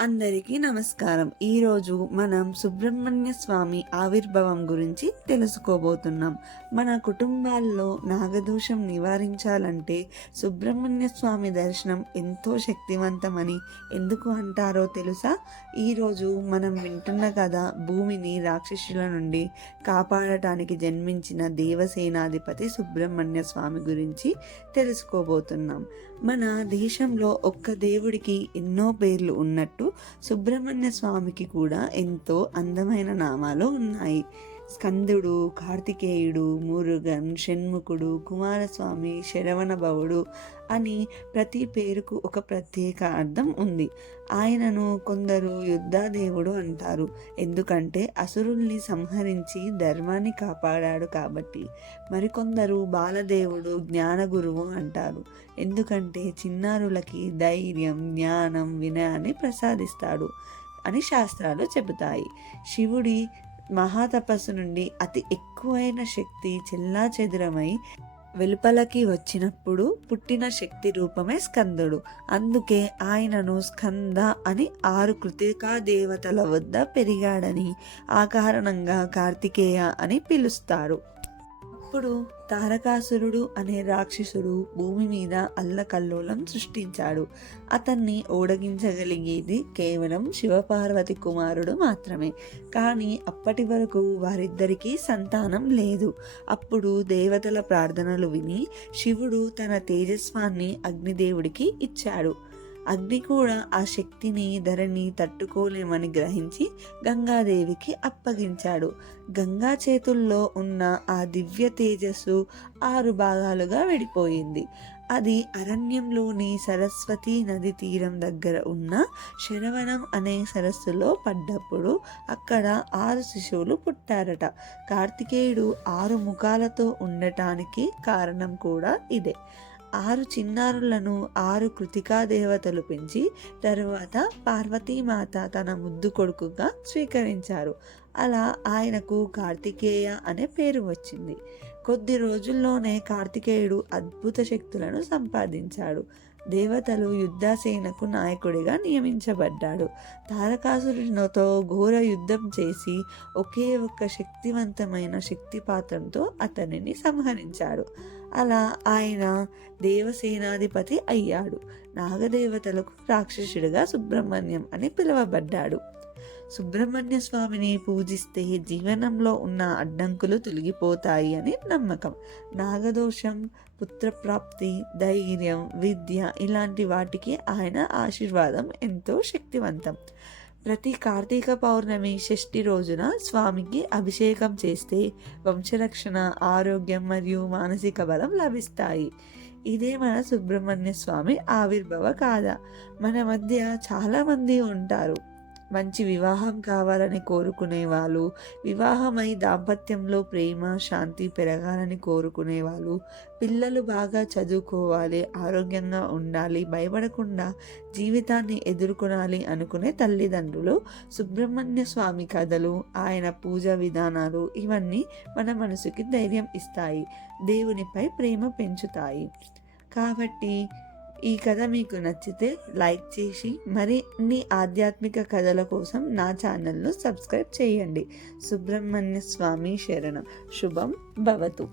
అందరికీ నమస్కారం. ఈరోజు మనం సుబ్రహ్మణ్య స్వామి ఆవిర్భావం గురించి తెలుసుకోబోతున్నాం. మన కుటుంబాల్లో నాగదోషం నివారించాలంటే సుబ్రహ్మణ్య స్వామి దర్శనం ఎంతో శక్తివంతమని ఎందుకు అంటారో తెలుసా? ఈరోజు మనం వింటున్న కథ భూమిని రాక్షసుల నుండి కాపాడటానికి జన్మించిన దేవసేనాధిపతి సుబ్రహ్మణ్య స్వామి గురించి తెలుసుకోబోతున్నాం. మన దేశంలో ఒక్క దేవుడికి ఎన్నో పేర్లు ఉన్నట్టు సుబ్రహ్మణ్య స్వామికి కూడా ఎంతో అందమైన నామాలు ఉన్నాయి. స్కందుడు కార్తికేయుడు మురుగన్ షణ్ముఖుడు కుమారస్వామి శరవణభవుడు అని ప్రతి పేరుకు ఒక ప్రత్యేక అర్థం ఉంది. ఆయనను కొందరు యుద్ధాదేవుడు అంటారు. ఎందుకంటే అసురుల్ని సంహరించి ధర్మాన్ని కాపాడాడు కాబట్టి. మరికొందరు బాలదేవుడు జ్ఞానగురువు అంటారు. ఎందుకంటే చిన్నారులకి ధైర్యం జ్ఞానం వినయాన్ని ప్రసాదిస్తాడు అని శాస్త్రాలు చెబుతాయి. శివుడి మహాతపస్సు నుండి అతి ఎక్కువైన శక్తి చెల్లా చెదురమై వెలుపలకి వచ్చినప్పుడు పుట్టిన శక్తి రూపమే స్కందుడు. అందుకే ఆయనను స్కంద అని ఆరు కృతికా దేవతల వద్ద పెరిగాడని ఆ కారణంగా కార్తికేయ అని పిలుస్తారు. అప్పుడు తారకాసురుడు అనే రాక్షసుడు భూమి మీద అల్లకల్లోలం సృష్టించాడు. అతన్ని ఓడగించగలిగేది కేవలం శివపార్వతి కుమారుడు మాత్రమే. కానీ అప్పటి వరకు వారిద్దరికీ సంతానం లేదు. అప్పుడు దేవతల ప్రార్థనలు విని శివుడు తన తేజస్వాన్ని అగ్నిదేవుడికి ఇచ్చాడు. అగ్ని కూడా ఆ శక్తిని ధరని తట్టుకోలేమని గ్రహించి గంగాదేవికి అప్పగించాడు. గంగా చేతుల్లో ఉన్న ఆ దివ్య తేజస్సు ఆరు భాగాలుగా విడిపోయింది. అది అరణ్యంలోని సరస్వతి నది తీరం దగ్గర ఉన్న శరవణం అనే సరస్సులో పడ్డప్పుడు అక్కడ ఆరు శిశువులు పుట్టారట. కార్తికేయుడు ఆరు ముఖాలతో ఉండటానికి కారణం కూడా ఇదే. ఆరు చిన్నారులను ఆరు కృతికా దేవతలు పెంచి తరువాత పార్వతీమాత తన ముద్దు కొడుకుగా స్వీకరించారు. అలా ఆయనకు కార్తికేయ అనే పేరు వచ్చింది. కొద్ది రోజుల్లోనే కార్తికేయుడు అద్భుత శక్తులను సంపాదించాడు. దేవతలు యుద్ధసేనకు నాయకుడిగా నియమించబడ్డాడు. తారకాసురునితో ఘోర యుద్ధం చేసి ఒకే ఒక్క శక్తివంతమైన శక్తిపాత్రంతో అతనిని సంహరించాడు. అలా ఆయన దేవసేనాధిపతి అయ్యాడు. నాగదేవతలకు రాక్షసుడిగా సుబ్రహ్మణ్యం అని పిలువబడ్డాడు. సుబ్రహ్మణ్య స్వామిని పూజిస్తే జీవనంలో ఉన్న అడ్డంకులు తొలగిపోతాయి అని నమ్మకం. నాగదోషం పుత్రప్రాప్తి ధైర్యం విద్య ఇలాంటి వాటికి ఆయన ఆశీర్వాదం ఎంతో శక్తివంతం. ప్రతి కార్తీక పౌర్ణమి షష్ఠి రోజున స్వామికి అభిషేకం చేస్తే వంశరక్షణ ఆరోగ్యం మరియు మానసిక బలం లభిస్తాయి. ఇదే మన సుబ్రహ్మణ్య స్వామి ఆవిర్భవ కాదా మన మధ్య చాలామంది ఉంటారు. మంచి వివాహం కావాలని కోరుకునే వాళ్ళు వివాహమై దాంపత్యంలో ప్రేమ శాంతి పెరగాలని కోరుకునే వాళ్ళు పిల్లలు బాగా చదువుకోవాలి ఆరోగ్యంగా ఉండాలి భయపడకుండా జీవితాన్ని ఎదుర్కొనాలి అనుకునే తల్లిదండ్రులు సుబ్రహ్మణ్య స్వామి కథలు ఆయన పూజా విధానాలు ఇవన్నీ మన మనసుకి ధైర్యం ఇస్తాయి దేవునిపై ప్రేమ పెంచుతాయి. కాబట్టి ఈ కథ మీకు నచ్చితే లైక్ చేసి మరిన్ని ఆధ్యాత్మిక కథల కోసం నా ఛానల్ను సబ్స్క్రైబ్ చేయండి. సుబ్రహ్మణ్య స్వామి శరణం. శుభం భవతు.